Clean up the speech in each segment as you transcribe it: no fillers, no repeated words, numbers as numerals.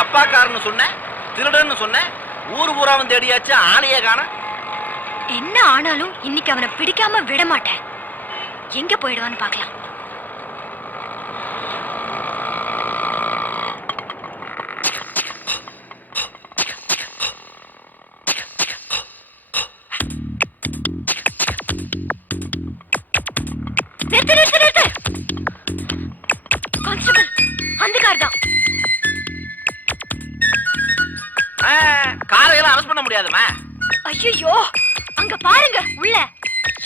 டப்பாக்காரன்னு சொன்னேன், திருடன்னு சொன்னேன், ஊர் ஊராவும் தேடியாச்சு, ஆளையே காண. என்ன ஆனாலும் இன்னைக்கு அவனை பிடிக்காம விட மாட்டேன். எங்க போயிடுவான்னு பார்க்கலாம். நிறுத்து நிறுத்து நிறுத்து. கான்ஸ்டபிள், அந்த கார் தான். காரையெல்லாம் அரெஸ்ட் பண்ண முடியாதுமா. ஐயோ, அங்க பாருங்க உள்ள.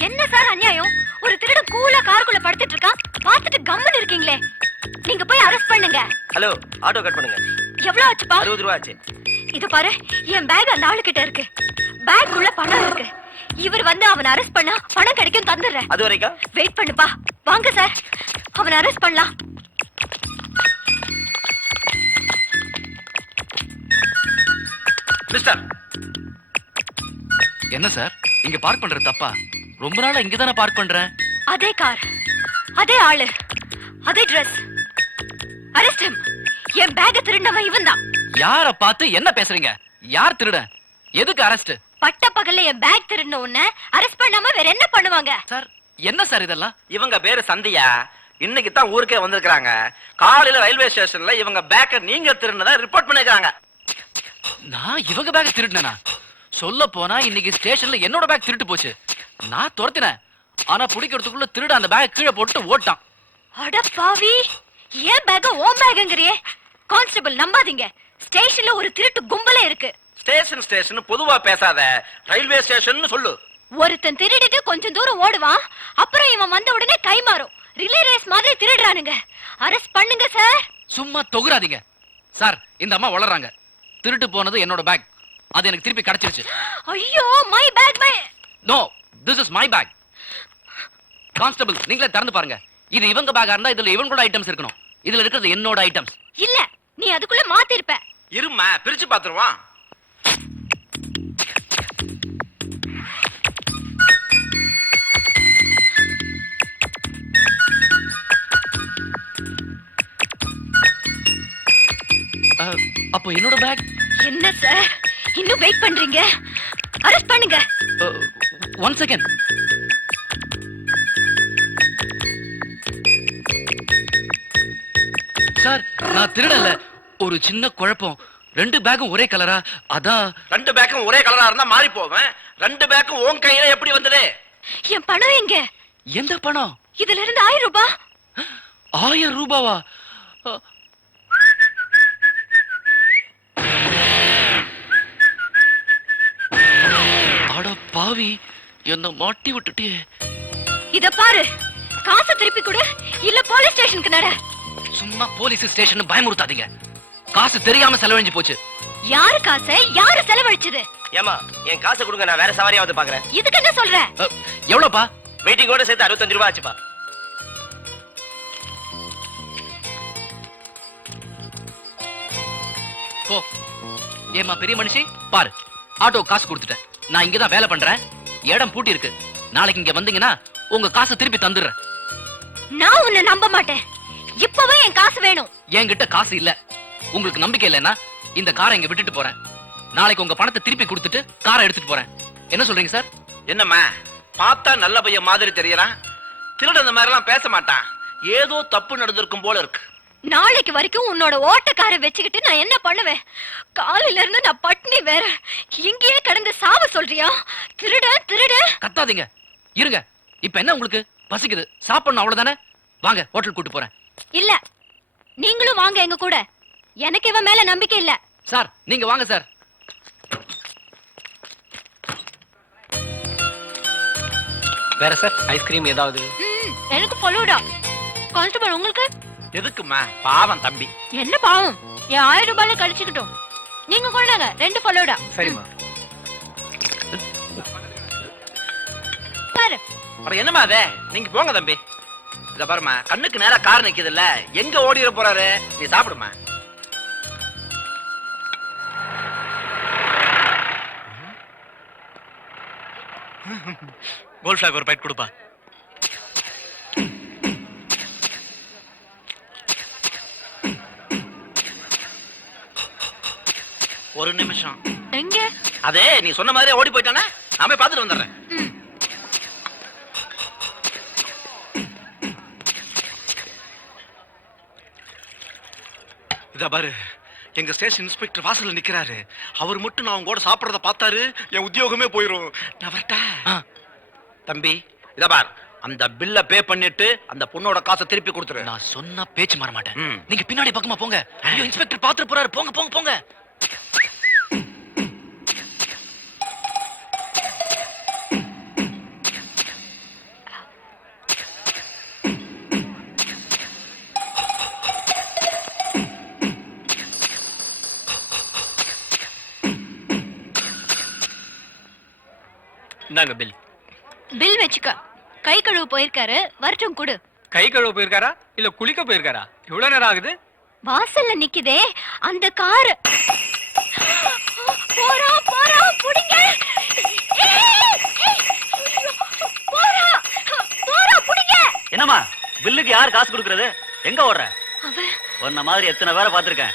என்ன சார் அநியாயம்? ஒரு திருடன் கூலா காருக்குள்ள படுத்துட்டு இருக்கான், பார்த்துட்டு கம்முன்னு இருக்கீங்களே. நீங்க போய் அரெஸ்ட் பண்ணுங்க. ஹலோ, ஆட்டோ கட் பண்ணுங்க. எவ்வளவு ஆச்சுப்பா? 60 ரூபாய் ஆச்சு. இது பாரு, என் பேக் அந்த ஆளு கிட்ட இருக்கு. பேக் உள்ள பணம் இருக்கு. இவர் வந்து அவனை அரெஸ்ட் பண்ணா பணம் கிடைக்கும், தந்துடுறேன். அது வரைக்கும் வெயிட் பண்ணுப்பா. வாங்க சார், அவனை அரெஸ்ட் பண்ணலாம். மிஸ்டர், என்ன சார் இங்க பார்க் பண்றது தப்பா? ரொம்ப நாளா இங்க தானே பார்க் பண்றேன். அதே கார், அதே ஆளு, அதே ட்ரெஸ். Arrest him. என் பேக் திருடினவன் இவன் தான். யார பார்த்து என்ன பேசுறீங்க? யார் திருட? எதுக்கு அரெஸ்ட்? பட்ட பகல்ல என் பேக் திருடின உன்னை அரெஸ்ட் பண்ணாம வேற என்ன பண்ணுவாங்க? சார் என்ன சார் இதெல்லாம்? இவங்க பேரு சந்தியா. இன்னைக்கு தான் ஊருக்கே வந்திருக்காங்க. காலையில ரயில்வே ஸ்டேஷன்ல இவங்க பேக்க நீங்க திருடினதா ரிப்போர்ட் பண்ணிருக்காங்க. நான் இவங்க பேக் திருடினா? சொல்ல போனா இன்னைக்கு ஸ்டேஷன்ல என்னோட பேக் திருட்டு போச்சு. நான் துரத்தினேன். ஆனா பிடிக்கிறதுக்குள்ள திருட அந்த பேக் கீழே போட்டு ஓட்டான். அட பாவி, ஏன் பேக் ஓம் பேக்ங்கறியே? கான்ஸ்டபிள், நம்பாதீங்க. ஸ்டேஷன்ல ஒரு திருட்டு கும்பலே இருக்கு. ஸ்டேஷன் பொதுவா பேசாத, ரயில்வே ஸ்டேஷன் சொல்லு. ஒருத்தன் திருடிட்டு கொஞ்சம் தூரம் ஓடுவான், அப்புறம் இவன் வந்த உடனே கை மாறும். ரிலே ரேஸ் மாதிரி திருடுறானுங்க. அரெஸ்ட் பண்ணுங்க சார். சும்மா தொகுறாதீங்க சார். இந்த அம்மா வளர்றாங்க. திருட்டு போனது என்னோட பேக், அது எனக்கு திருப்பி கிடைச்சிருச்சு. ஐயோ, my bag. No, this is my bag. Constable, நீங்களே திறந்து பாருங்க. இது இவங்க பேக்கா இருந்தா இதுல இவங்களோட ஐட்டம்ஸ் இருக்கணும். இதுல இருக்கிறது என்னோட ஐட்டம்ஸ். இல்ல, நீ அதுக்குள்ள மாத்தி இருப்ப. இருமா, பிரிச்சு பாத்துருவான். அப்போ என்னோட பேக்? என்ன சார் இன்னும் வெயிட் பண்றீங்க? அரெஸ்ட் பண்ணுங்க. One second. சார், நான் திருடல. ஒரு சின்ன குழப்பம். ரெண்டு பேக்கும் ஒரே கலரா, அதான். ரெண்டு பேக்கும் ஒரே கலரா இருந்தா மாறி போவேன். ரெண்டு பேக்கும் உன் கையில எப்படி வந்தது? என் பணம் எங்க? எந்த பணம்? இதுல இருந்து 1000 ரூபாய். 1000 ரூபாவா? அட பாவி, என்ன மாட்டி விட்டுட்டே. இத பாரு, காசை திருப்பி கொடு, இல்ல போலீஸ் ஸ்டேஷனுக்கு நட. சும்மா போலீஸ் ஸ்டேஷன் பயமுறுத்தாதீங்க. காசு தெரியாம செலவழிஞ்சு போச்சு. யாரு காசை யாரு செலவழிச்சது? ஏமா, என் காசை கொடுங்க, நான் வேற சவாரியாவது பாக்குறேன். இதுக்கு என்ன சொல்ற? எவ்வளவுப்பா? வெயிட்டிங்கோட சேர்த்து 65 ரூபாய் ஆச்சுப்பா. போ. ஏமா பெரிய மனுஷி, பாரு, ஆட்டோ காசு கொடுத்துட்டேன். நான் இங்கதான் வேலை பண்றேன். இடம் பூட்டி இருக்கு. நாளைக்கு இங்க வந்தீங்கன்னா உங்க காசை திருப்பி தந்துடுறேன். நான் உன்னை நம்ப மாட்டேன். இப்பவே என் காசு வேணும். என்கிட்ட காசு இல்ல. உங்களுக்கு நம்பிக்கை இல்லைன்னா இந்த காரை இங்க விட்டுட்டு போறேன். நாளைக்கு உங்க பணத்தை திருப்பி கொடுத்துட்டு காரை எடுத்துட்டு போறேன். என்ன சொல்றீங்க சார்? என்னம்மா, பார்த்தா நல்ல பையன் மாதிரி தெரியறான். திருட அந்த மாதிரி எல்லாம் பேச மாட்டான். ஏதோ தப்பு நடந்திருக்கும் போல இருக்கு. நாளைக்கு வரைக்கும் உன்னோட ஓட்டக்காரை வச்சுக்கிட்டு நான் என்ன பண்ணுவேன்? காலையில இருந்து நான் பட்னி வேற. இங்கேயே கடந்து சாவ சொல்றியா? திருட திருட. கத்தாதீங்க, இருங்க. இப்ப என்ன உங்களுக்கு பசிக்குது? சாப்பிடணும் அவ்வளவுதானே? வாங்க, ஹோட்டல் கூட்டு போறேன். இல்ல, நீங்களும் வாங்க எங்க கூட. எனக்கு இவன் மேல நம்பிக்கை இல்ல. சார், நீங்க வாங்க சார். வேற சார், ஐஸ்கிரீம் ஏதாவது? எனக்கு ஃபலூடா. கான்ஸ்டபிள், உங்களுக்கு? எதுக்குமா? பாவம் தம்பி. என்ன பாவம்? என் 1000 ரூபாயில கழிச்சுக்கிட்டோம். நீங்க கொண்டாங்க 2 ஃபலூடா. சரிம்மா. பாரு. அட என்னமா அது? நீங்க போங்க தம்பி. இத பாருமா, கண்ணுக்கு நேரா கார் நிக்குது இல்ல, எங்க ஓடிர போறாரு? நீ சாப்பிடுமா. கோல்ட் ஃபிளாக் ஒரு பைட் கொடுப்பா. ஒரு நிமிஷம். எங்க? அதே நீ சொன்ன மாதிரியே ஓடி போயிட்டானே, நான் போய் பார்த்துட்டு வந்துடுறேன். ம். இதா பாரு, எங்க ஸ்டேஷன் இன்ஸ்பெக்டர் வாசல்ல நிக்கிறாரு. அவர் மட்டும் நான் அவங்க கூட சாப்பிடறத பார்த்தாரு, என் உத்தியோகமே போயிரும். நான் வரட்டா? தம்பி, இதா பார், அந்த பில்ல பே பண்ணிட்டு அந்த பொண்ணோட காசை திருப்பி கொடுத்துரு. நான் சொன்னா பேச்சு மாற மாட்டேன். ம். நீங்க பின்னாடி பக்கமா போங்க. ஐயோ, இன்ஸ்பெக்டர் பாத்துட்டு போறாரு. போங்க போங்க போங்க. இந்தாங்க பில். பில் வச்சுக்க. கை கழுவு போயிருக்காரு, வரட்டும் கொடு. கை கழுவ போயிருக்காரா இல்ல குளிக்க போயிருக்காரா? இவ்வளவு நேரம் ஆகுது. வாசல்ல நிக்குதே அந்த கார். போறா போறா புடிங்க. போறா போறா புடிங்க. என்னம்மா பில்லுக்கு யார் காசு கொடுக்கறது? எங்க ஓடுற? அவன் உன்ன மாதிரி எத்தனை பேரை பார்த்திருக்கேன்.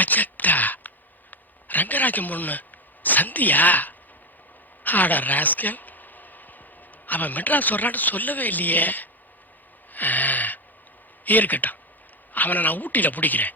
அச்சட்டா, ரங்கராஜன் பொண்ணு சந்தியா? ஆட ராஸ்கல், அவன் மெட்ராஸ் வர்றான்னு சொல்லவே இல்லையே. இருக்கட்டும், அவனை நான் ஊட்டியில பிடிக்கிறேன்.